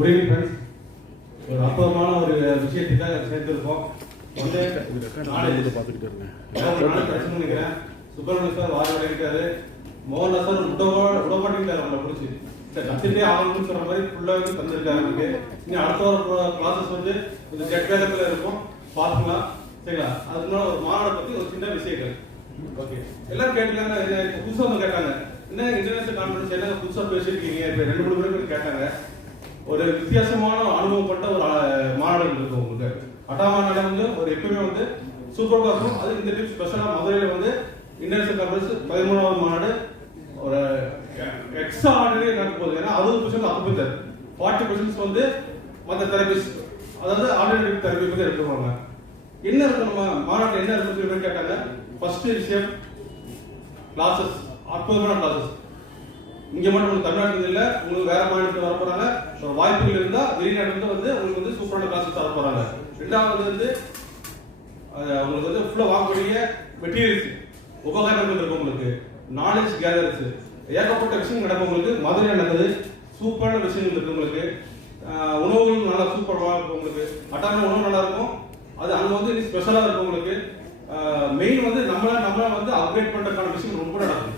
புரியுது ஃப்ரெண்ட்ஸ், ஒரு அற்புதமான ஒரு விஷயத்துக்காக சேர்த்துருக்கோம். வந்து பிரச்சனை நினைக்கிறேன். சுப்பிரமணிய சார் வார விளையாட்டாரு, மோகன்தாஸ் சார் விடமாட்டேங்கிறாரு. அவங்களை பிடிச்சி கத்துட்டே ஆகணும்னு சொன்ன மாதிரி ஃபுல்லாக தந்திருக்காரு. நமக்கு இனி அடுத்த வாரம் கிளாஸஸ் வந்து கொஞ்சம் ஜெட்வேகத்தில் இருக்கும், பார்த்துக்கலாம். சரிங்களா? அதுக்கு முன்னாடி ஒரு மாநாடை பற்றி ஒரு சின்ன விஷயங்கள். ஓகே, எல்லாரும் கேட்டுக்காங்க. புதுசாக வந்து கேட்டாங்க, என்ன இன்டர்நேஷனல் கான்ஃபரன்ஸ் என்ன புதுசாக பேசியிருக்கீங்க? இப்போ 2-3 பேர் கேட்டாங்க. ஒரு வித்தியாசமான அனுபவப்பட்ட ஒரு மாநாடு இருக்கும் உங்களுக்கு. அட்டாமா நாடு வந்து ஒரு எப்பவுமே வந்து சூப்பராக இருக்கும். அது இந்த ட்ரிப் ஸ்பெஷலாக மதுரையில் வந்து இன்டர்நேஷனல் கான்ஃபரன்ஸ் 13வது மாநாடு ஒரு எக்ஸ்ட்ரா ஆர்டினரி நடக்க போகுது. ஏன்னா 60% அக்குபஞ்சர், 40% வந்து மற்ற தெரபிஸ்ட், அதாவது ஆல்டர்னேட்டிவ் தெரப்பி பற்றி எடுத்துருவாங்க. என்ன இருக்கும் நம்ம மாநாட்டில் என்ன இருக்குன்னு கேட்டாங்க. ஃபர்ஸ்ட் விஷயம் கிளாஸஸ், அற்புதமான கிளாஸஸ். இங்க மட்டும் உங்களுக்கு தமிழ்நாட்டில் இல்லை, உங்களுக்கு வேற மாநிலத்தில் வர போறாங்க. வாய்ப்புகள் இருந்தால் வெளிநாட்டிலிருந்து வந்து உங்களுக்கு வந்து சூப்பரான கிளாஸஸ் தர போறாங்க. ரெண்டாவது வந்து உங்களுக்கு வந்து ஃபுல்லாக வாங்கக்கூடிய மெட்டீரியல்ஸ், உபகரணங்கள் இருக்கும். உங்களுக்கு நாலேஜ் கேதர்ஸ், ஏகப்பட்ட விஷயங்கள் நடக்கும். உங்களுக்கு மதுரையில் நடக்குது, சூப்பரான விஷயங்கள் இருக்கு. உங்களுக்கு உணவுகள் நல்லா சூப்பராக இருக்கும். உங்களுக்கு அட்டான உணவு நல்லா இருக்கும். அது அங்கே வந்து ஸ்பெஷலாக இருக்கும். உங்களுக்கு மெயின் வந்து நம்மள வந்து அப்கிரேட் பண்ணுறதுக்கான விஷயம் ரொம்ப நடக்கும்.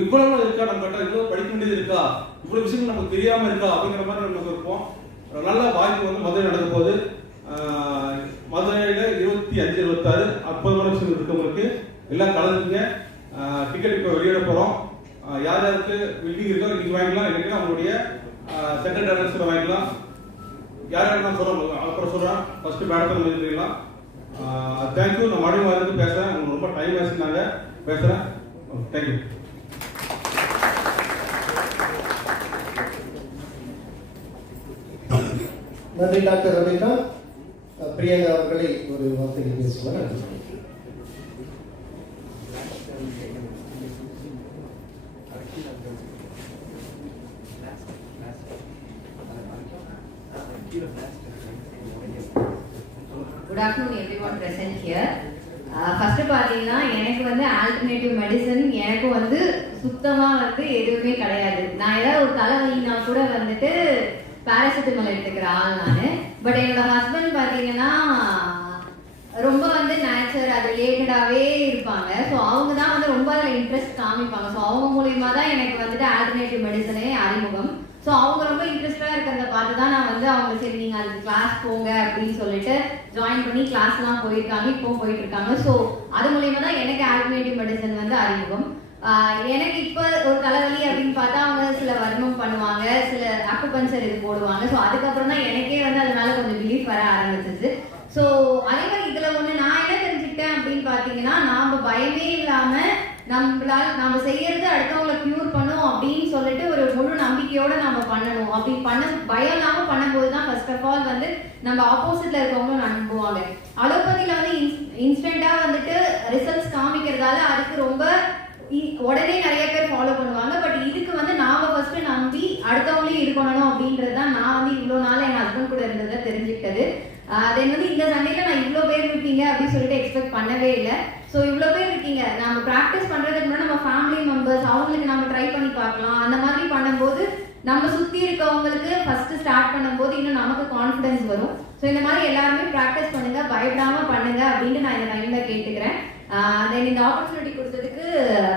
இவ்வளவு இருக்கா நம்ம கிட்ட, இவ்வளவு படிக்க வேண்டியது இருக்கா, இவ்வளவு விஷயங்கள் நமக்கு தெரியாம இருக்கா அப்படிங்கிற மாதிரி நமக்கு இருப்போம். நல்ல வாய்ப்பு வந்து மதுரை நடக்கும் போது மதுரையில 25-26 அற்புதமான விஷயங்கள் இருக்கு. உங்களுக்கு எல்லாம் கலந்துங்க. டிக்கெட் இப்போ வெளியிட போறோம். யார் யாருக்கு மீட்டிங் இருக்கோ இன்னைக்கு வாங்கிக்கலாம், இல்லைன்னா அவங்களுடைய செகண்ட் அட்ரஸ்ல வாங்கிக்கலாம். யார் யாருக்கு நான் சொல்றேன் அப்புறம் சொல்றேன். ஃபர்ஸ்ட் பேடத்தில் எழுதிக்கலாம். தேங்க்யூ. நான் மறுபடியும் வந்து பேசுறேன். உங்களுக்கு ரொம்ப டைம் ஆச்சுனாங்க பேசுறேன். தேங்க்யூ. நன்றி டாக்டர் ரவீந்திரா. பிரியங்கா அவர்களை ஒரு வார்த்தையை பேசுவார். Good afternoon everyone present here. First பார்த்தீங்கன்னா எனக்கு வந்து ஆல்டர்னேட்டிவ் மெடிசன் எனக்கு வந்து சுத்தமாக வந்து எதுவுமே கிடையாது. நான் ஏதாவது ஒரு தலைவலினா கூட வந்துட்டு பேராசிட்டமால் எடுத்துக்கிற ஆள் நான். பட் என்னோட ஹஸ்பண்ட் பார்த்தீங்கன்னா ரொம்ப வந்து நேச்சர் அது ரிலேட்டடாகவே இருப்பாங்க. ஸோ அவங்க தான் வந்து ரொம்ப அதில் இன்ட்ரெஸ்ட் காமிப்பாங்க. ஸோ அவங்க மூலியமா தான் எனக்கு வந்துட்டு ஆல்டர்னேட்டிவ் மெடிசனே அறிமுகம். ஸோ அவங்க ரொம்ப இன்ட்ரெஸ்டாக இருக்கிறத பார்த்து தான் நான் வந்து அவங்க சரி நீங்கள் அதுக்கு கிளாஸ் போங்க அப்படின்னு சொல்லிட்டு ஜாயின் பண்ணி கிளாஸ்லாம் போயிருக்காங்க, இப்போவும் போயிட்டு இருக்காங்க. ஸோ அது மூலியமா தான் எனக்கு ஆல்டர்னேட்டிவ் மெடிசன் வந்து அறிமுகம். எனக்கு இப்போ ஒரு தலைவலி அப்படின்னு பார்த்தா அவங்க சில வர்மம் பண்ணுவாங்க, சில அக்குபஞ்சர் இது போடுவாங்க. ஸோ அதுக்கப்புறம் தான் எனக்கே வந்து அதனால கொஞ்சம் பிலீஃப் வர ஆரம்பிச்சிச்சு. ஸோ அதே மாதிரி இதில் ஒன்று நான் என்ன தெரிஞ்சுக்கிட்டேன் அப்படின்னு பார்த்தீங்கன்னா, நாம் பயமே இல்லாமல் நம்ம செய்யறது அடுத்தவங்களை கியூர் பண்ணும் அப்படின்னு சொல்லிட்டு ஒரு முழு நம்பிக்கையோட நம்ம பண்ணணும். அப்படி பயம் இல்லாம பண்ணும்போது தான் ஃபர்ஸ்ட் ஆஃப் ஆல் வந்து நம்ம ஆப்போசிட்ல இருக்கவங்களும் நம்புவாங்க. அலோபதியில வந்து இன்ஸ்டன்டா வந்துட்டு ரிசல்ட்ஸ் காமிக்கிறதால அதுக்கு ரொம்ப உடனே நிறைய பேர் ஃபாலோ பண்ணுவாங்க. பட் இதுக்கு வந்து நாம ஃபர்ஸ்ட் நம்பி அடுத்தவங்களையும் இது பண்ணணும் அப்படின்றது தான் நான் வந்து இவ்வளோ நாள் என் ஹஸ்பண்ட் கூட இருந்ததை தெரிஞ்சுக்கிட்டது. தென் வந்து இந்த சண்டையில நான் இவ்வளோ பேர் இருக்கீங்க அப்படின்னு சொல்லிட்டு எக்ஸ்பெக்ட் பண்ணவே இல்லை. ஸோ இவ்வளோ பேர் இருக்கீங்க, நம்ம ப்ராக்டிஸ் பண்ணுறதுக்கு முன்னாடி நம்ம ஃபேமிலி மெம்பர்ஸ் அவங்களுக்கு நம்ம ட்ரை பண்ணி பார்க்கலாம். அந்த மாதிரி பண்ணும்போது நம்ம சுற்றி இருக்கவங்களுக்கு ஃபர்ஸ்ட் ஸ்டார்ட் பண்ணும்போது இன்னும் நமக்கு கான்ஃபிடன்ஸ் வரும். ஸோ இந்த மாதிரி எல்லாருமே ப்ராக்டிஸ் பண்ணுங்க, பயப்படாம பண்ணுங்க அப்படின்னு நான் இந்த டைம்ல கேட்டுக்கிறேன். தென் இந்த ஆப்பர்ச்சுனிட்டி கொடுத்ததுக்கு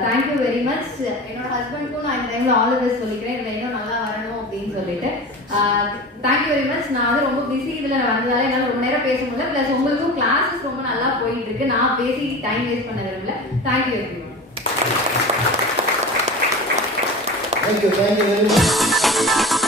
தேங்க்யூ வெரி மச். என்னோட ஹஸ்பண்ட்க்கும் நான் இந்த டைம்ல ஆல் தி பெஸ்ட் சொல்லிக்கிறேன். இதில் இன்னும் நல்லா வரணும் அப்படின்னு சொல்லிட்டு தேங்க்யூ வெரி மச். நான் வந்து ரொம்ப பிஸி இதில் வந்ததால என்னால் ரொம்ப நேரம் பேச முடியல. ப்ளஸ் உங்களுக்கும் கிளாஸஸ் ரொம்ப நல்லா போயிட்டு இருக்கு. நான் பேசி டைம் வேஸ்ட் பண்ண விரும்பல. Thank you everyone. Thank you very much.